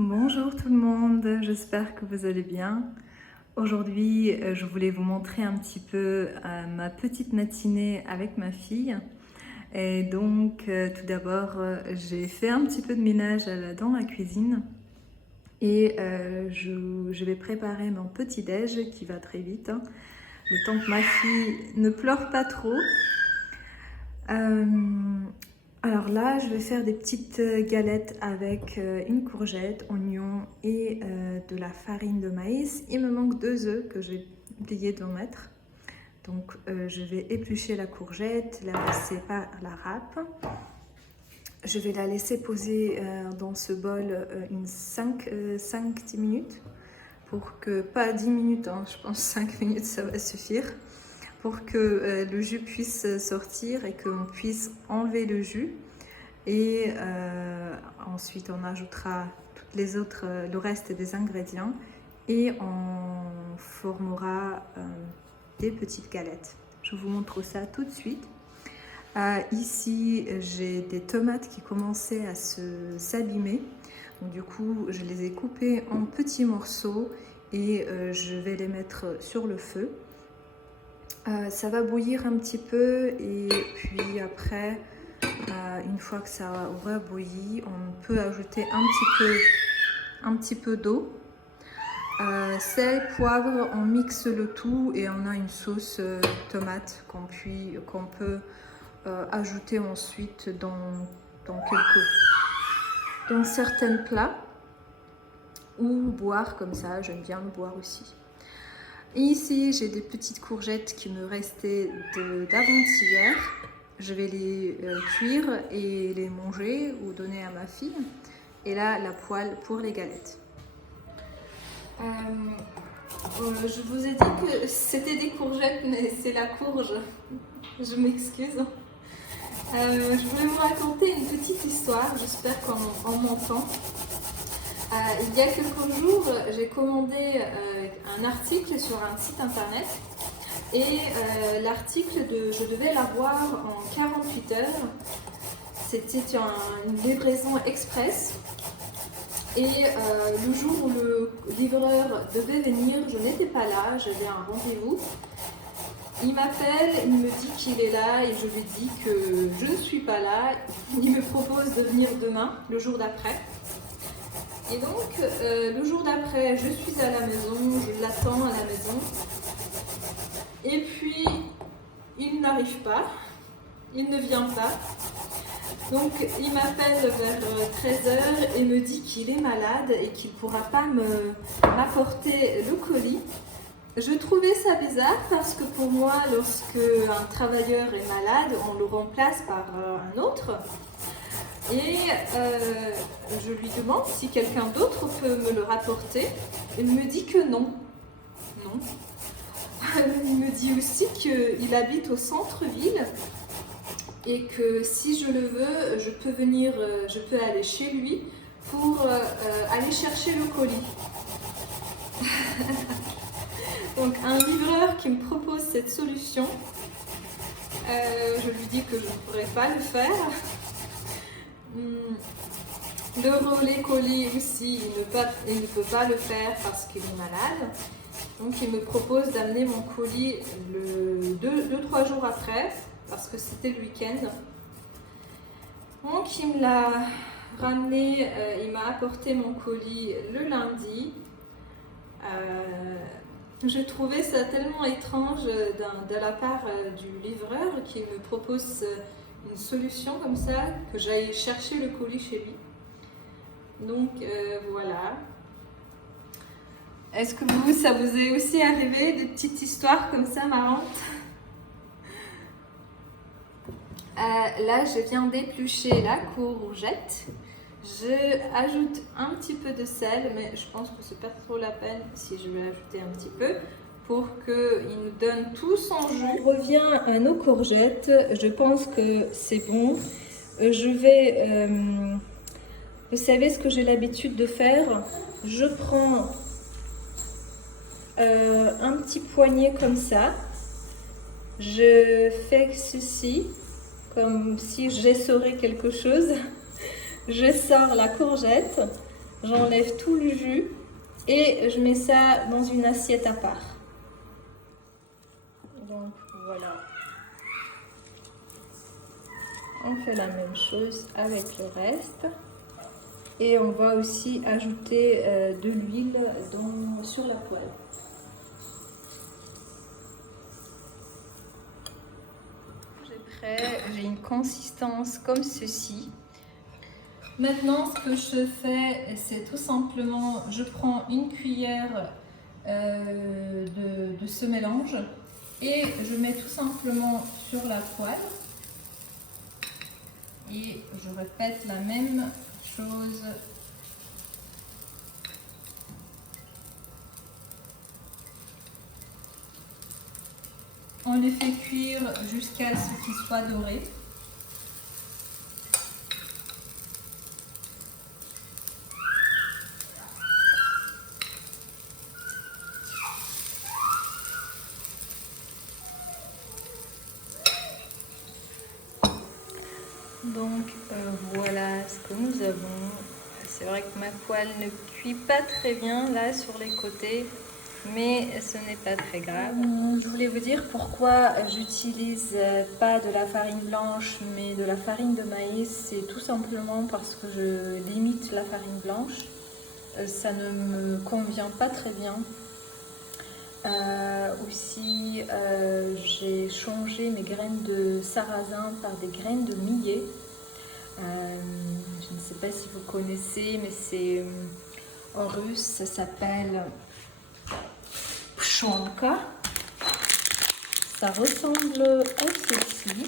Bonjour tout le monde, j'espère que vous allez bien. Aujourd'hui, je voulais vous montrer un petit peu ma petite matinée avec ma fille. Et donc, tout d'abord, j'ai fait un petit peu de ménage dans la cuisine et je vais préparer mon petit-déj qui va très vite, hein, le temps que ma fille ne pleure pas trop. Alors là, je vais faire des petites galettes avec une courgette, oignon et de la farine de maïs. Il me manque 2 œufs que j'ai oublié d'en mettre. Donc je vais éplucher la courgette, la laisser par la râpe. Je vais la laisser poser dans ce bol une 5-10 minutes. Pour que, pas 10 minutes, hein, je pense 5 minutes ça va suffire. Pour que le jus puisse sortir et qu'on puisse enlever le jus. Et ensuite, on ajoutera toutes les autres, le reste des ingrédients et on formera des petites galettes. Je vous montre ça tout de suite. Ici, j'ai des tomates qui commençaient à s'abîmer. Du coup, je les ai coupées en petits morceaux et je vais les mettre sur le feu. Ça va bouillir un petit peu et puis après, une fois que ça aura bouilli, on peut ajouter un petit peu d'eau. Sel, poivre, on mixe le tout et on a une sauce tomate qu'on peut ajouter ensuite dans certains plats ou boire comme ça, j'aime bien le boire aussi. Et ici, j'ai des petites courgettes qui me restaient d'avant-hier. Je vais les cuire et les manger ou donner à ma fille. Et là, la poêle pour les galettes. Je vous ai dit que c'était des courgettes, mais c'est la courge. Je m'excuse. Je voulais vous raconter une petite histoire, j'espère qu'on m'entend. Il y a quelques jours, j'ai commandé un article sur un site internet et l'article, je devais l'avoir en 48 heures. C'était une livraison express et le jour où le livreur devait venir, je n'étais pas là, j'avais un rendez-vous. Il m'appelle, il me dit qu'il est là et je lui dis que je ne suis pas là. Il me propose de venir demain, le jour d'après. Et donc, le jour d'après, je suis à la maison, je l'attends à la maison. Et puis, il n'arrive pas, il ne vient pas. Donc, il m'appelle vers 13h et me dit qu'il est malade et qu'il ne pourra pas m'apporter le colis. Je trouvais ça bizarre parce que pour moi, lorsque un travailleur est malade, on le remplace par un autre. Et je lui demande si quelqu'un d'autre peut me le rapporter. Il me dit que non. Non. Il me dit aussi qu'il habite au centre-ville et que si je le veux, je peux aller chez lui pour aller chercher le colis. Donc un livreur qui me propose cette solution, je lui dis que je ne pourrais pas le faire. Le relais colis aussi, il ne peut pas le faire parce qu'il est malade. Donc il me propose d'amener mon colis 2-3 jours après, parce que c'était le week-end. Donc il me l'a ramené, il m'a apporté mon colis le lundi. Je trouvais ça tellement étrange de la part du livreur qui me propose une solution comme ça, que j'aille chercher le colis chez lui. Donc voilà. Est-ce que ça vous est aussi arrivé, des petites histoires comme ça marrantes? Là, je viens d'éplucher la courgette. Je ajoute un petit peu de sel, mais je pense que c'est pas trop la peine si je vais ajouter un petit peu pour qu'il nous donne tout son jus. On revient à nos courgettes. Je pense que c'est bon. Je vais... vous savez ce que j'ai l'habitude de faire? Je prends un petit poignet comme ça. Je fais ceci, comme si j'essorais quelque chose. Je sors la courgette, j'enlève tout le jus et je mets ça dans une assiette à part. Donc voilà. On fait la même chose avec le reste. Et on va aussi ajouter de l'huile sur la poêle. J'ai une consistance comme ceci. Maintenant, ce que je fais, c'est tout simplement, je prends une cuillère de ce mélange et je mets tout simplement sur la poêle. Et je répète la même chose. On les fait cuire jusqu'à ce qu'ils soient dorés. Donc voilà ce que nous avons. C'est vrai que ma poêle ne cuit pas très bien là sur les côtés, mais ce n'est pas très grave. Je voulais vous dire pourquoi j'utilise pas de la farine blanche mais de la farine de maïs. C'est tout simplement parce que je limite la farine blanche. Ça ne me convient pas très bien. Aussi, j'ai changé mes graines de sarrasin par des graines de millet. Je ne sais pas si vous connaissez, mais c'est en russe, ça s'appelle pshonka. Ça ressemble à ceci.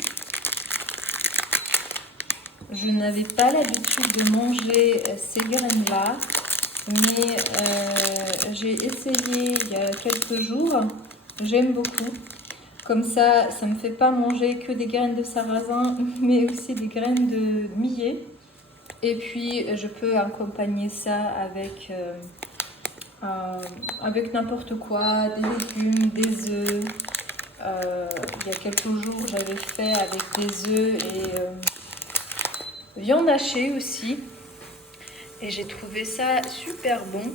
Je n'avais pas l'habitude de manger ces graines-là, mais j'ai essayé il y a quelques jours. J'aime beaucoup. Comme ça ne me fait pas manger que des graines de sarrasin, mais aussi des graines de millet. Et puis, je peux accompagner ça avec n'importe quoi, des légumes, des œufs. Il y a quelques jours, j'avais fait avec des œufs et viande hachée aussi. Et j'ai trouvé ça super bon.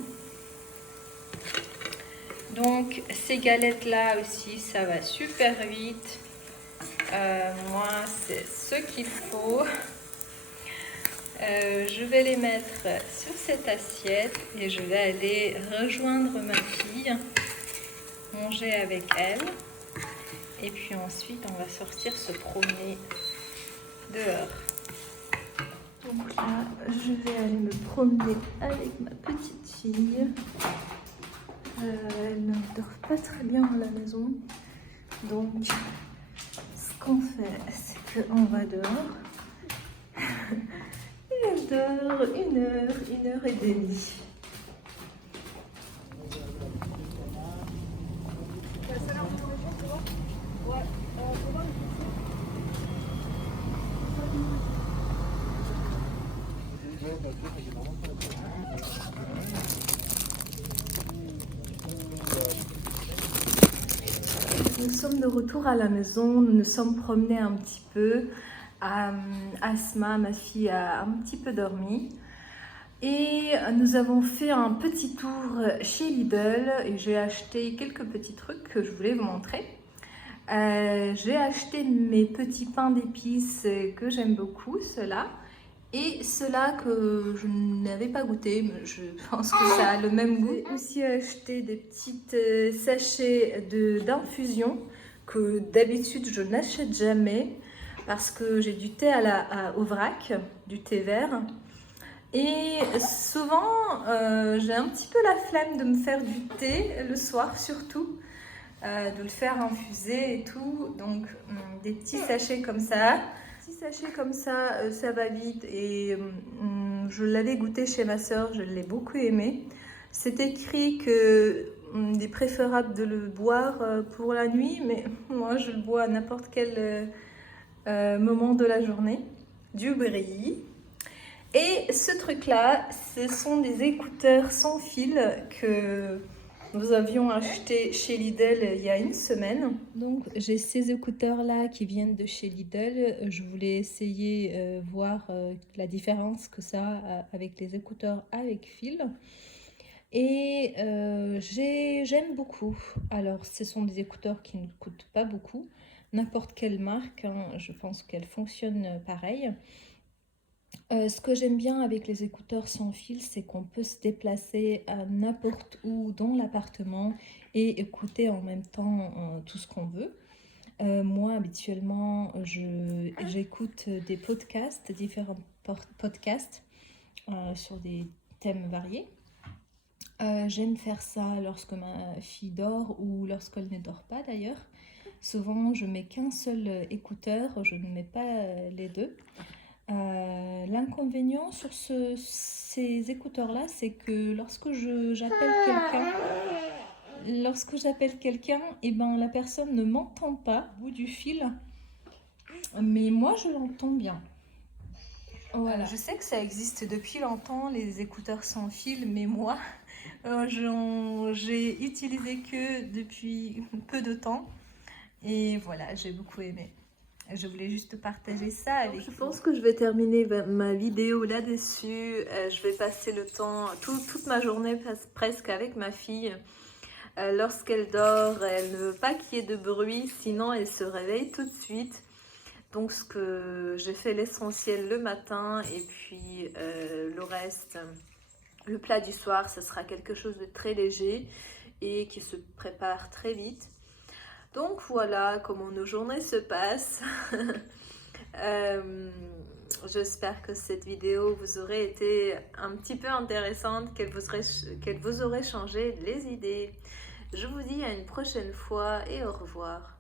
Donc ces galettes là aussi, ça va super vite. Moi, c'est ce qu'il faut. Je vais les mettre sur cette assiette et je vais aller rejoindre ma fille, manger avec elle. Et puis ensuite, on va sortir se promener dehors. Donc là, je vais aller me promener avec ma petite fille. Elle ne dort pas très bien à la maison. Donc, ce qu'on fait, c'est qu'on va dehors. Et elle dort 1 heure et demie. Nous sommes de retour à la maison, nous nous sommes promenés un petit peu. Asma, ma fille, a un petit peu dormi. Et nous avons fait un petit tour chez Lidl et j'ai acheté quelques petits trucs que je voulais vous montrer. J'ai acheté mes petits pains d'épices que j'aime beaucoup, ceux-là. Et ceux-là que je n'avais pas goûté, mais je pense que ça a le même goût. J'ai aussi acheté des petites sachets d'infusion que d'habitude je n'achète jamais parce que j'ai du thé au vrac, du thé vert. Et souvent, j'ai un petit peu la flemme de me faire du thé le soir surtout, de le faire infuser et tout. Donc des petits sachets comme ça. Ça va vite et je l'avais goûté chez ma soeur, je l'ai beaucoup aimé. C'est écrit que il est préférable de le boire pour la nuit, mais moi je le bois à n'importe quel moment de la journée. Du brie. Et ce truc là, ce sont des écouteurs sans fil que Nous avions acheté chez Lidl il y a une semaine. Donc j'ai ces écouteurs là qui viennent de chez Lidl. Je voulais essayer voir la différence que ça a avec les écouteurs avec fil. Et j'aime beaucoup. Alors ce sont des écouteurs qui ne coûtent pas beaucoup. N'importe quelle marque, hein, je pense qu'elles fonctionnent pareil. Ce que j'aime bien avec les écouteurs sans fil, c'est qu'on peut se déplacer à n'importe où dans l'appartement et écouter en même temps tout ce qu'on veut. Moi, habituellement, j'écoute des podcasts, différents podcasts sur des thèmes variés. J'aime faire ça lorsque ma fille dort ou lorsqu'elle ne dort pas d'ailleurs. Souvent, je mets qu'un seul écouteur, je ne mets pas les deux. L'inconvénient sur ces écouteurs-là, c'est que lorsque j'appelle quelqu'un, et ben, la personne ne m'entend pas au bout du fil, mais moi je l'entends bien. Voilà. Je sais que ça existe depuis longtemps, les écouteurs sans fil, mais moi, j'ai utilisé que depuis peu de temps. Et voilà, j'ai beaucoup aimé. Je voulais juste partager ça avec vous. Je pense que je vais terminer ma vidéo là-dessus. Je vais passer le temps, toute ma journée presque avec ma fille. Lorsqu'elle dort, elle ne veut pas qu'il y ait de bruit, sinon elle se réveille tout de suite. Donc j'ai fait l'essentiel le matin et puis le reste, le plat du soir, ce sera quelque chose de très léger et qui se prépare très vite. Donc voilà comment nos journées se passent. J'espère que cette vidéo vous aurait été un petit peu intéressante, qu'elle vous aurait changé les idées. Je vous dis à une prochaine fois et au revoir.